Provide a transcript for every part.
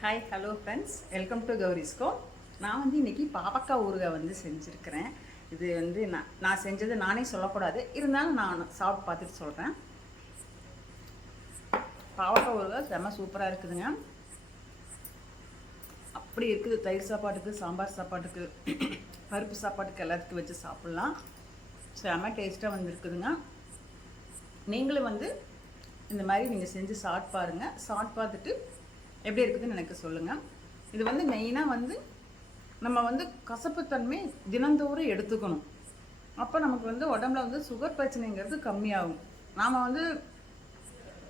Hi hello friends welcome to கௌரிஸ்கோ நான் வந்து இன்றைக்கி பாவக்காய் ஊறுகாய் வந்து செஞ்சுருக்கிறேன். இது வந்து நான் நான் செஞ்சது நானே சொல்லக்கூடாது. இருந்தாலும் நான் சாப்பிட்டு பார்த்துட்டு சொல்கிறேன் பாவக்காய் ஊறுகாய் செம்ம சூப்பராக இருக்குதுங்க. அப்படி இருக்குது. தயிர் சாப்பாட்டுக்கு சாம்பார் சாப்பாட்டுக்கு பருப்பு சாப்பாட்டுக்கு எல்லாத்துக்கும் வச்சு சாப்பிட்லாம். செம்ம டேஸ்ட்டாக வந்துருக்குதுங்க. நீங்களும் வந்து இந்த மாதிரி நீங்கள் செஞ்சு சாப்பிட்டு பாருங்கள் சாப்பிட்டு பார்த்துட்டு எப்படி இருக்குதுன்னு எனக்கு சொல்லுங்கள் இது வந்து மெயினாக வந்து நம்ம வந்து கசப்புத்தன்மை தினந்தோறும் எடுத்துக்கணும். அப்போ நமக்கு வந்து உடம்புல வந்து சுகர் பிரச்சனைங்கிறது கம்மியாகும். நாம் வந்து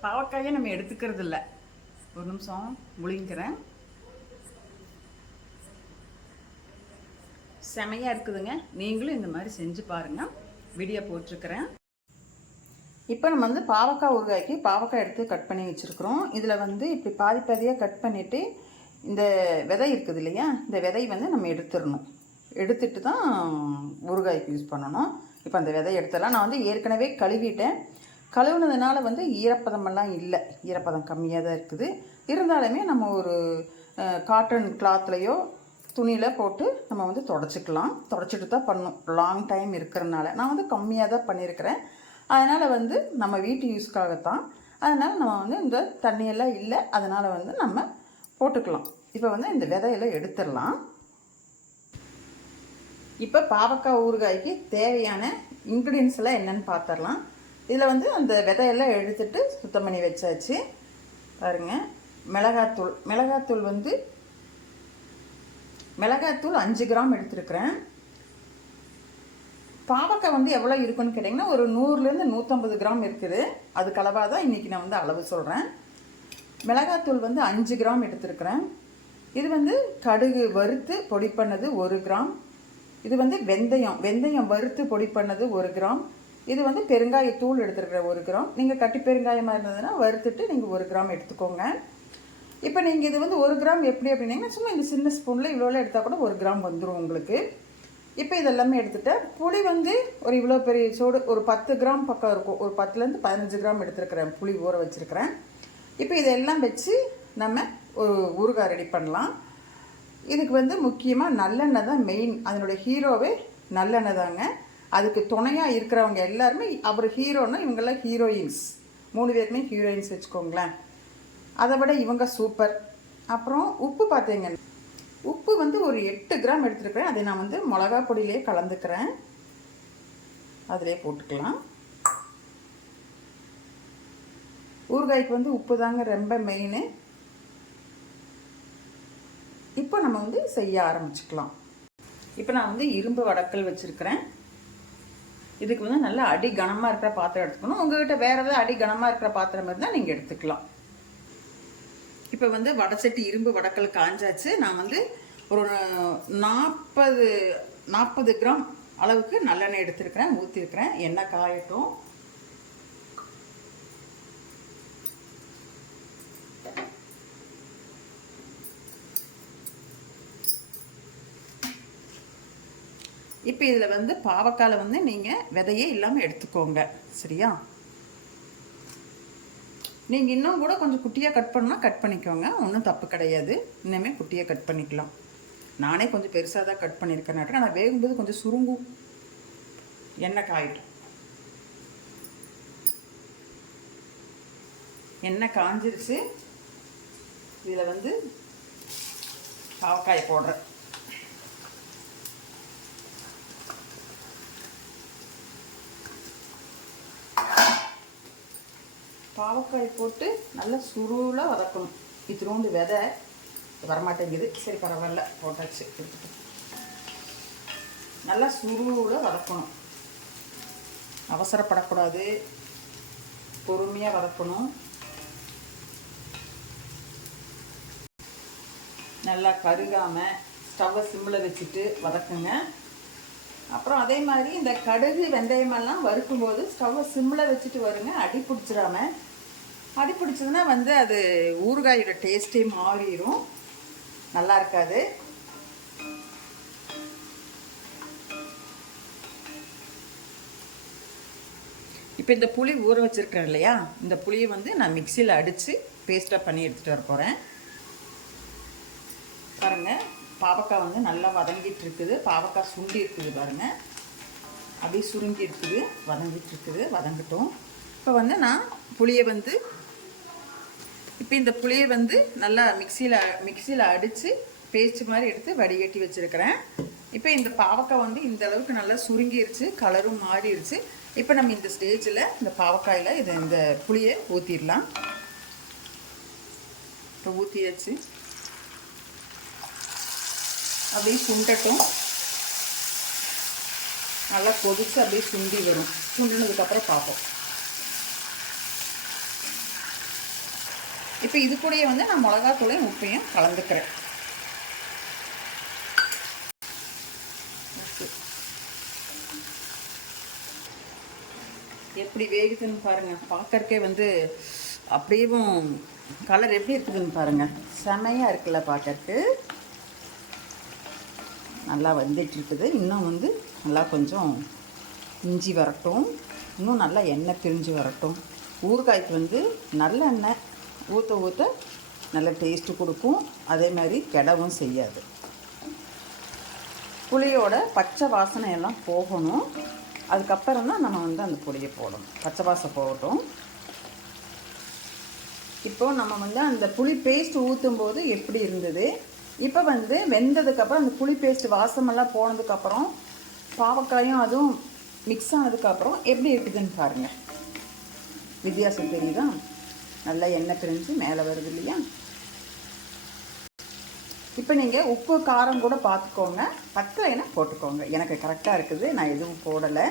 பாவக்காயே நம்ம எடுத்துக்கிறது இல்லை. ஒரு நிமிஷம் முழிங்கிறேன் செமையாக இருக்குதுங்க. நீங்களும் இந்த மாதிரி செஞ்சு பாருங்கள் வீடியோ போட்டிருக்கிறேன். இப்போ நம்ம வந்து பாவக்காய் ஊறுகாய்க்கு பாவக்காய் எடுத்து கட் பண்ணி வச்சுருக்குறோம். இதில் வந்து இப்படி பாதி பாதியாக கட் பண்ணிவிட்டு இந்த விதை இருக்குது இல்லையா? இந்த விதை வந்து நம்ம எடுத்துடணும். எடுத்துட்டு தான் ஊறுகாய்க்கு யூஸ் பண்ணணும். இப்போ அந்த விதை எடுத்துடலாம். நான் வந்து ஏற்கனவே கழுவிட்டேன். கழுவுனதுனால வந்து ஈரப்பதமெல்லாம் இல்லை. ஈரப்பதம் கம்மியாக தான் இருக்குது. இருந்தாலுமே நம்ம ஒரு காட்டன் கிளாத்லேயோ துணியில் போட்டு நம்ம வந்து தொடச்சிக்கலாம். தொடச்சிட்டு தான் பண்ணணும். லாங் டைம் இருக்கிறனால. நான் வந்து கம்மியாக தான் பண்ணியிருக்கிறேன். அதனால் வந்து நம்ம வீட்டு யூஸ்க்காகத்தான் அதனால் நம்ம வந்து இந்த தண்ணியெல்லாம் இல்லை அதனால் வந்து நம்ம போட்டுக்கலாம். இப்போ வந்து இந்த விதையெல்லாம் எடுத்துடலாம். இப்போ பாவக்காய் ஊறுகாய்க்கு தேவையான இன்க்ரீடியன்ஸ் எல்லாம் என்னென்னு பார்த்துடலாம் இதில் வந்து அந்த விதையெல்லாம் எடுத்துட்டு சுத்தம் பண்ணி வச்சாச்சு. பாருங்கள் மிளகாத்தூள். மிளகாத்தூள் வந்து மிளகாத்தூள் அஞ்சு கிராம் எடுத்துருக்குறேன். பாவக்காய் வந்து எவ்வளோ இருக்குன்னு கேட்டிங்கன்னா ஒரு நூறுலேருந்து நூற்றம்பது கிராம் இருக்குது. அது கலவாக தான் இன்றைக்கி நான் வந்து அளவு சொல்கிறேன் மிளகாத்தூள் வந்து அஞ்சு கிராம் எடுத்துருக்குறேன். இது வந்து கடுகு வறுத்து பொடி பண்ணது ஒரு கிராம். இது வந்து வெந்தயம் வெந்தயம் வறுத்து பொடி பண்ணது ஒரு கிராம். இது வந்து பெருங்காயத்தூள் எடுத்துருக்கிற ஒரு கிராம். நீங்கள் கட்டி பெருங்காயமாக இருந்ததுன்னா வறுத்துட்டு நீங்கள் ஒரு கிராம் எடுத்துக்கோங்க. இப்போ நீங்கள் இது வந்து ஒரு கிராம் எப்படி அப்படின்னீங்கன்னா சும்மா இந்த சின்ன ஸ்பூனில் இவ்வளோ எடுத்தால் கூட ஒரு கிராம் வந்துடும் உங்களுக்கு. இப்போ இதெல்லாமே எடுத்துட்டேன் புளி வந்து ஒரு இவ்வளோ பெரிய சோடு ஒரு பத்து கிராம் பக்கம் இருக்கும். ஒரு பத்துலேருந்து பதினஞ்சு கிராம் எடுத்துருக்கிறேன். புளி ஊற வச்சுருக்கிறேன். இப்போ இதெல்லாம் வச்சு நம்ம ஒரு ஊறுகாய் ரெடி பண்ணலாம். இதுக்கு வந்து முக்கியமாக நல்லெண்ணெய் தான் மெயின் அதனுடைய ஹீரோவே நல்லெண்ணெய் தாங்க. அதுக்கு துணையாக இருக்கிறவங்க எல்லாருமே அவர் ஹீரோன்னா இவங்கெல்லாம் ஹீரோயின்ஸ் மூணு பேருமே ஹீரோயின்ஸ் வச்சுக்கோங்களேன். அதை விட இவங்க சூப்பர் அப்புறம் உப்பு பார்த்தீங்கன்னா உப்பு வந்து ஒரு எட்டு கிராம் எடுத்துருக்கிறேன். அதை நான் வந்து மிளகா பொடியிலே கலந்துக்கிறேன். அதிலே போட்டுக்கலாம். ஊறுகாய்க்கு வந்து உப்பு தாங்க ரொம்ப மெயின் இப்போ நம்ம வந்து செய்ய ஆரம்பிச்சுக்கலாம். இப்போ நான் வந்து இரும்பு வடக்கல் வச்சுருக்கிறேன். இதுக்கு வந்து நல்லா அடி கனமாக இருக்கிற பாத்திரம் எடுத்துக்கணும். உங்கள்கிட்ட வேறு ஏதாவது அடி கனமாக இருக்கிற பாத்திரம் இருந்தால் நீங்கள் எடுத்துக்கலாம். இப்போ வந்து வடச்சட்டி இரும்பு வடக்கல் காஞ்சாச்சு. நான் வந்து ஒரு நாற்பது நாற்பது கிராம் அளவுக்கு நல்லெண்ணெய் எடுத்துருக்கிறேன் ஊற்றிருக்கிறேன் எண்ணெய் காயட்டும். இப்போ இதில் வந்து பாவக்காயில் வந்து நீங்கள் விதையே இல்லாமல் எடுத்துக்கோங்க. சரியா? நீங்கள் இன்னும் கூட கொஞ்சம் குட்டியாக கட் பண்ணால் கட் பண்ணிக்கோங்க. ஒன்றும் தப்பு கிடையாது. இன்னுமே குட்டியாக கட் பண்ணிக்கலாம். நானே கொஞ்சம் பெருசாக தான் கட் பண்ணியிருக்கேன் ஆனால் வேகும்போது கொஞ்சம் சுருங்கும் எண்ணெய் காயிட்டும். எண்ணெய் காஞ்சிருச்சு. இதில் வந்து பாவக்காயை போடுறேன். பாவக்காய் போட்டு நல்லா சுருளாக வதக்கணும். இத்தினோண்டு விதை. வரமாட்டேங்குது. சரி பரவாயில்ல. போட்டாச்சு. எடுத்துட்டு. நல்லா சுருளாக வதக்கணும். அவசரப்படக்கூடாது. பொறுமையாக வதக்கணும். நல்லா கருகாமல் ஸ்டவ்வை சிம்மில் வச்சுட்டு வதக்குங்க. அப்புறம் அதே மாதிரி இந்த கடுகு வெந்தயமெல்லாம் வறுக்கும்போது ஸ்டவ்வை சிம்மில் வச்சுட்டு வருங்க. அடி பிடிச்சிடாம அது பிடிச்சதுன்னா வந்து அது ஊறுகாயோட டேஸ்ட்டே மாறிடும் நல்லா இருக்காது. இப்போ இந்த புளி ஊற வச்சுருக்கேன் இல்லையா? இந்த புளியை வந்து நான் மிக்சியில் அடித்து பேஸ்ட்டாக பண்ணி எடுத்துகிட்டு வர போகிறேன் பாருங்கள் பாவக்காய் வந்து நல்லா வதங்கிட்டு இருக்குது. பாவக்காய் சுண்டி இருக்குது பாருங்கள் அப்படியே சுருங்கி இருக்குது. வதங்கிட்டு இருக்குது. வதங்கட்டும். இப்போ வந்து நான் புளியை வந்து இப்போ இந்த புளியை வந்து நல்லா மிக்சியில் மிக்சியில் அடித்து பேஸ்ட் மாதிரி எடுத்து வடிகட்டி வச்சுருக்கிறேன். இப்போ இந்த பாவக்காய் வந்து இந்த அளவுக்கு நல்லா சுருங்கிருச்சு கலரும் மாறிடுச்சு இப்போ நம்ம இந்த ஸ்டேஜில் இந்த பாவக்காயில் இதை இந்த புளியை ஊற்றிடலாம் இப்போ ஊற்றியாச்சு அப்படியே சுண்டட்டும். நல்லா கொதித்து அப்படியே சுண்டி வரும். சுண்டினதுக்கப்புறம் பார்ப்போம். இப்போ இது கூடயே வந்து நான் மிளகாத்தூளையும் உப்பையும் கலந்துக்கிறேன். எப்படி வேகுதுன்னு பாருங்கள் பார்க்கறக்கே வந்து அப்படியும் கலர் எப்படி இருக்குதுன்னு பாருங்க. செமையாக இருக்குல்ல பார்க்கறக்கு. நல்லா வந்துட்டுருக்குது இன்னும் வந்து நல்லா கொஞ்சம் இஞ்சி வரட்டும். இன்னும் நல்லா எண்ணெய் பிரிஞ்சு வரட்டும். ஊறுகாய்க்கு வந்து நல்ல எண்ணெய் ஊற்ற ஊற்ற நல்ல டேஸ்ட்டு கொடுக்கும். அதே மாதிரி கெடவும் செய்யாது. புளியோட பச்சை வாசனை எல்லாம் போகணும். அதுக்கப்புறம் தான் நம்ம வந்து அந்த புளியை போடணும். பச்சை வாசம் போகட்டும். இப்போ நம்ம வந்து அந்த புளி பேஸ்ட் ஊற்றும் போது எப்படி இருந்தது? இப்போ வந்து வெந்ததுக்கப்புறம் அந்த புளி பேஸ்ட் வாசமெல்லாம் போனதுக்கப்புறம் பாவக்காயும் அதுவும் மிக்ஸ் ஆனதுக்கப்புறம் எப்படி இருக்குதுன்னு பாருங்கள் வித்தியாசம் தெரியுதா? நல்லா எண்ணெய் பிரிஞ்சு மேலே வருது இல்லையா? இப்போ நீங்கள் உப்பு காரம் கூட பார்த்துக்கோங்க. பத்தலைன்னா போட்டுக்கோங்க. எனக்கு கரெக்டாக இருக்குது. நான் எதுவும் போடலை.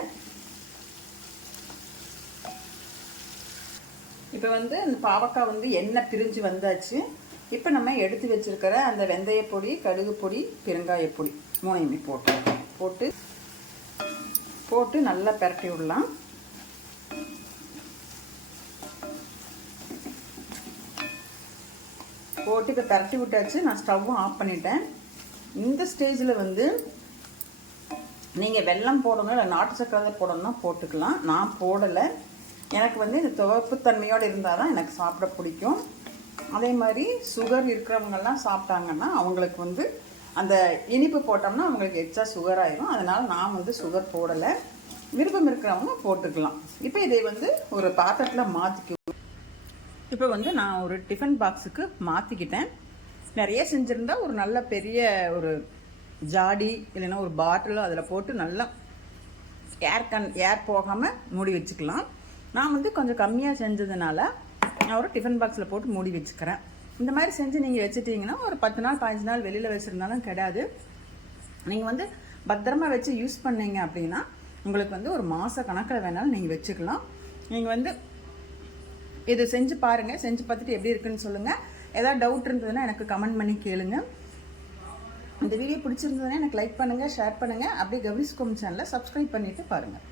இப்போ வந்து இந்த பாவக்காய் வந்து எண்ணெய் பிரிஞ்சு வந்தாச்சு. இப்போ நம்ம எடுத்து வச்சிருக்கிற அந்த வெந்தய பொடி கடுகு பொடி பெருங்காய பொடி மூணையுமே போட்டு போட்டு போட்டு நல்லா பரட்டி விடலாம். போட்டு இப்போ விட்டாச்சு. நான் ஸ்டவ்வும் ஆஃப் பண்ணிட்டேன். இந்த ஸ்டேஜில் வந்து நீங்கள் வெள்ளம் போடணும் இல்லை நாட்டு சக்கரை போடணும்னா போட்டுக்கலாம். நான் போடலை. எனக்கு வந்து இந்த துவப்புத்தன்மையோடு இருந்தால் தான் எனக்கு சாப்பிட பிடிக்கும். அதே மாதிரி சுகர் இருக்கிறவங்கெல்லாம் சாப்பிட்டாங்கன்னா அவங்களுக்கு வந்து அந்த இனிப்பு போட்டோம்னா அவங்களுக்கு எச்சா சுகர் ஆயிரும். அதனால் நான் வந்து சுகர் போடலை. விருப்பம் இருக்கிறவங்க போட்டுக்கலாம். இப்போ இதை வந்து ஒரு பாத்திரத்தில் மாற்றிக்குவோம் இப்போ வந்து நான் ஒரு டிஃபன் பாக்ஸுக்கு மாற்றிக்கிட்டேன் நிறைய செஞ்சுருந்தா ஒரு நல்ல பெரிய ஒரு ஜாடி இல்லைன்னா ஒரு பாட்டிலோ அதில் போட்டு நல்லா ஏர் கன் ஏர் போகாமல் மூடி வச்சுக்கலாம். நான் வந்து கொஞ்சம் கம்மியாக செஞ்சதுனால நான் ஒரு டிஃபன் பாக்ஸில் போட்டு மூடி வச்சுக்கிறேன். இந்த மாதிரி செஞ்சு நீங்கள் வச்சுட்டீங்கன்னா ஒரு பத்து நாள் பதினஞ்சு நாள் வெளியில் வச்சுருந்தாலும் கிடையாது நீங்கள் வந்து பத்திரமா வச்சு யூஸ் பண்ணீங்க அப்படின்னா உங்களுக்கு வந்து ஒரு மாத கணக்கில் வேணாலும் நீங்கள் வச்சுக்கலாம். நீங்கள் வந்து இது செஞ்சு பாருங்கள் செஞ்சு பார்த்துட்டு எப்படி இருக்குன்னு சொல்லுங்கள் ஏதாவது டவுட் இருந்ததுன்னா எனக்கு கமெண்ட் பண்ணி கேளுங்க. இந்த வீடியோ பிடிச்சிருந்ததுன்னா எனக்கு லைக் பண்ணுங்கள் ஷேர் பண்ணுங்கள் அப்படியே கவிஸ்கோம் சேனலை சப்ஸ்கிரைப் பண்ணிவிட்டு பாருங்கள்